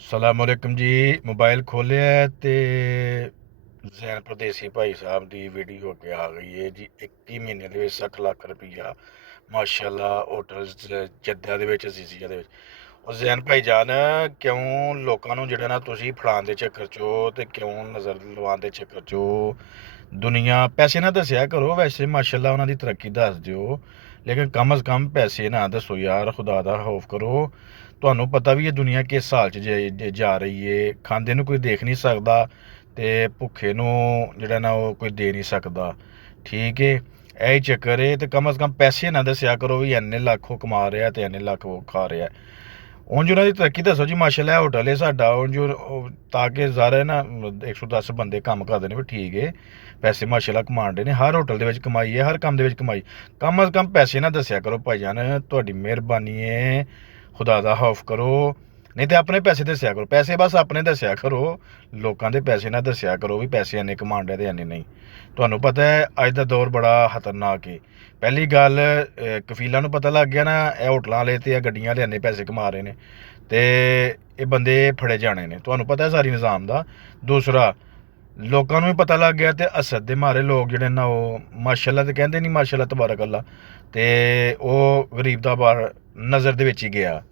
ਸਲਾਮੁਅਲੈਕਮ ਜੀ। ਮੋਬਾਈਲ ਖੋਲ੍ਹਿਆ ਤੇ ਜ਼ੈਨ ਪਰਦੇਸੀ ਭਾਈ ਸਾਹਿਬ ਦੀ ਵੀਡੀਓ ਅੱਗੇ ਆ ਗਈ ਹੈ ਜੀ। 21 ਮਹੀਨੇ ਦੇ ਵਿੱਚ 60 ਲੱਖ ਰੁਪਈਆ ਮਾਸ਼ਾਅੱਲਾ ਹੋਟਲ ਜੱਦਾ ਦੇ ਵਿੱਚ ਅਜ਼ੀਜ਼ੀਆ ਦੇ ਵਿੱਚ। ਉਹ ਜ਼ੈਨ ਭਾਈ ਜਾਨ, ਕਿਉਂ ਲੋਕਾਂ ਨੂੰ ਜਿਹੜਾ ਨਾ ਤੁਸੀਂ ਫੜਾਉਣ ਦੇ ਚੱਕਰ 'ਚੋਂ ਤੇ ਕਿਉਂ ਨਜ਼ਰ ਲਵਾਉਣ ਦੇ ਚੱਕਰ 'ਚੋਂ ਦੁਨੀਆ ਪੈਸੇ ਨਾ ਦੱਸਿਆ ਕਰੋ। ਵੈਸੇ ਮਾਸ਼ਾਅੱਲਾ ਉਹਨਾਂ ਦੀ ਤਰੱਕੀ ਦੱਸ ਦਿਓ, ਲੇਕਿਨ ਕਮ ਅਜ਼ ਕਮ ਪੈਸੇ ਨਾ ਦੱਸੋ ਯਾਰ, ਖੁਦਾ ਦਾ ਖੌਫ ਕਰੋ। ਤੁਹਾਨੂੰ ਪਤਾ ਵੀ ਇਹ ਦੁਨੀਆ ਕਿਸ ਹਾਲ 'ਚ ਜਾ ਰਹੀ ਏ। ਖਾਂਦੇ ਨੂੰ ਕੋਈ ਦੇਖ ਨਹੀਂ ਸਕਦਾ ਤੇ ਭੁੱਖੇ ਨੂੰ ਜਿਹੜਾ ਨਾ ਉਹ ਕੋਈ ਦੇ ਨਹੀਂ ਸਕਦਾ। ਠੀਕ ਏ, ਇਹ ਚੱਕਰ ਏ। ਤੇ ਕਮ ਅਜ਼ ਕਮ ਪੈਸੇ ਨਾ ਦੱਸਿਆ ਕਰੋ ਵੀ ਇੰਨੇ ਲੱਖ ਉਹ ਕਮਾ ਰਿਹਾ ਤੇ ਇੰਨੇ ਲੱਖ ਉਹ ਖਾ ਰਿਹਾ। ਉਂਝ ਉਹਨਾਂ ਦੀ ਤਰੱਕੀ ਦੱਸੋ ਜੀ। ਮਾਸ਼ਾਅੱਲਾ ਹੋਟਲ ਏ ਸਾਡਾ, ਉਂਝ ਤਾਂ ਕਿ ਸਾਰੇ ਨਾ 110 ਬੰਦੇ ਕੰਮ ਕਰਦੇ ਨੇ ਵੀ ਠੀਕ ਏ, ਪੈਸੇ ਮਾਸ਼ਾਅੱਲਾ ਕਮਾਉਂਦੇ ਨੇ। ਹਰ ਹੋਟਲ ਦੇ ਵਿੱਚ ਕਮਾਈ ਹੈ, ਹਰ ਕੰਮ ਦੇ ਵਿੱਚ ਕਮਾਈ। ਕਮ ਅਜ਼ ਕਮ ਪੈਸੇ ਨਾ ਦੱਸਿਆ ਕਰੋ ਭਾਈ ਜਾਨ, ਤੁਹਾਡੀ ਮਿਹਰਬਾਨੀ ਏ। ਖੁਦਾ ਦਾ ਖੌਫ ਕਰੋ। ਨਹੀਂ ਤੇ ਆਪਣੇ ਪੈਸੇ ਦੱਸਿਆ ਕਰੋ। ਪੈਸੇ ਬਸ ਆਪਣੇ ਦੱਸਿਆ ਕਰੋ, ਲੋਕਾਂ ਦੇ ਪੈਸੇ ਨਾ ਦੱਸਿਆ ਕਰੋ ਵੀ ਪੈਸੇ ਇੰਨੇ ਕਮਾਉਂਦੇ ਤੇ ਇੰਨੇ ਨਹੀਂ। ਤੁਹਾਨੂੰ ਪਤਾ ਹੈ ਅੱਜ ਦਾ ਦੌਰ ਬੜਾ ਖਤਰਨਾਕ ਏ। ਪਹਿਲੀ ਗੱਲ, ਕਫੀਲਾਂ ਨੂੰ ਪਤਾ ਲੱਗ ਗਿਆ ਨਾ ਇਹ ਹੋਟਲਾਂ ਵਾਲੇ ਤੇ ਇਹ ਗੱਡੀਆਂ ਵਾਲੇ ਇੰਨੇ ਪੈਸੇ ਕਮਾ ਰਹੇ ਨੇ ਤੇ ਇਹ ਬੰਦੇ ਫੜੇ ਜਾਣੇ ਨੇ। ਤੁਹਾਨੂੰ ਪਤਾ ਸਾਰੀ ਨਿਜ਼ਾਮ ਦਾ। ਦੂਸਰਾ, ਲੋਕਾਂ ਨੂੰ ਵੀ ਪਤਾ ਲੱਗ ਗਿਆ ਤੇ ਅਸਦ ਦੇ ਮਾਰੇ ਲੋਕ ਜਿਹੜੇ ਨਾ ਉਹ ਮਾਸ਼ਾਅੱਲਾ ਤੇ ਕਹਿੰਦੇ ਨਹੀਂ, ਮਾਸ਼ਾਅੱਲਾ ਤਬਾਰਕ ਅੱਲਾ, ਤੇ ਉਹ ਗਰੀਬ ਦਾ ਬਾਰ ਨਜ਼ਰ ਦੇ ਵਿੱਚ ਹੀ ਗਿਆ।